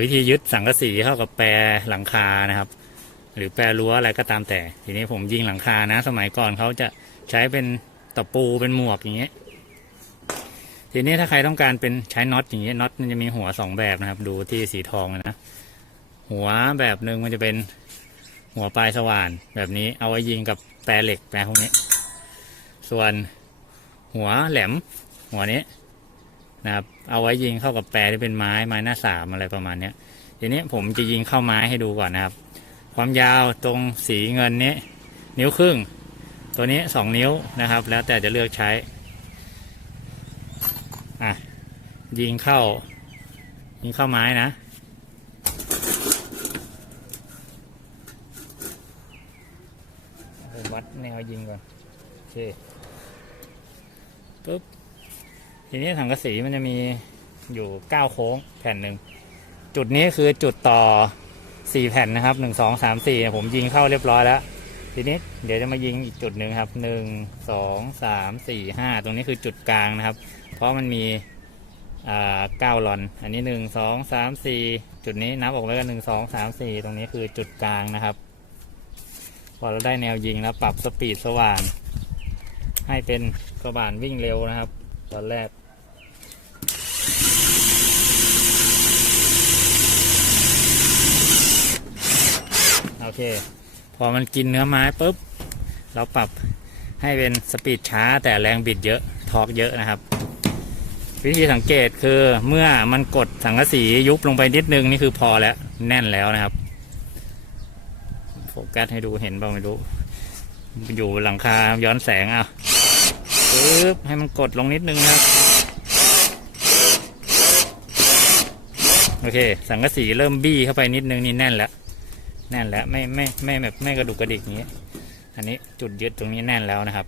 วิธียึดสังกะสีเข้ากับแปรหลังคานะครับ หรือแปรรั้วอะไรก็ตามแต่ ทีนี้ผมยิงหลังคานะ สมัยก่อนเขาจะใช้เป็นตะปูเป็นหมวกอย่างเงี้ยทีนี้ถ้าใครต้องการเป็นใช้น็อตอย่างเงี้ยน็อตมันจะมีหัวสองแบบนะครับ ดูที่สีทองนะหัวแบบหนึ่งมันจะเป็นหัวปลายสว่านแบบนี้เอาไว้ยิงกับแปรเหล็กแปรพวกนี้ ส่วนหัวแหลม หัวนี้ นะครับ เอาไว้ยิงเข้ากับแปรที่เป็นไม้ไม้หน้าสามอะไรประมาณเนี้ยทีนี้ผมจะยิงเข้าไม้ให้ดูก่อนนะครับ ความยาวตรงสีเงินนี้ นิ้วครึ่ง ตัวนี้สองนิ้วนะครับ แล้วแต่จะเลือกใช้อะยิงเข้า ยิงเข้าไม้นะมวัดแนวยิงก่อน โอเคปุ๊บ ทีนี้ถังกระสีมันจะมีอยู่เก้าโค้งแผ่นหนึ่ง จุดนี้คือจุดต่อสี่แผ่นนะครับหนึ่งสองสามสี่ผมยิงเข้าเรียบร้อยแล้ว ทีนี้เดี๋ยวจะมายิงอีกจุดหนึ่งครับหนึ่งสองสามสี่ห้าตรงนี้คือจุดกลางนะครับ เพราะมันมีเก้าลอน อันนี้หนึ่งสองสามสี่จุดนี้นับออกแล้วกันหนึ่งสองสามสี่ตรงนี้คือจุดกลางนะครับ พอเราได้แนวยิงแล้วปรับสปีดสว่านให้เป็นสว่านวิ่งเร็วนะครับ ตอนแรก โอ เค พอมันกินเนื้อไม้ปุ๊บ เราปรับให้เป็นสปีดช้า แต่แรงบิดเยอะทอร์กเยอะนะครับ วิธีสังเกตคือเมื่อมันกดสังกะสียุบลงไปนิดนึง นี่คือพอแล้วแน่นแล้วนะครับโฟกัสให้ดูเห็นบ้างไม่รู้ อยู่หลังคาย้อนแสงอะปึ๊บให้มันกดลงนิดนึงนะครับ โอเค สังกะสีเริ่มบี้เข้าไปนิดนึงนี่แน่นแล้ว แน่นแล้วไม่ไม่ไม่แบบไม่กระดุกกระดิกอย่างนี้ อันนี้จุดยึดตรงนี้แน่นแล้วนะครับ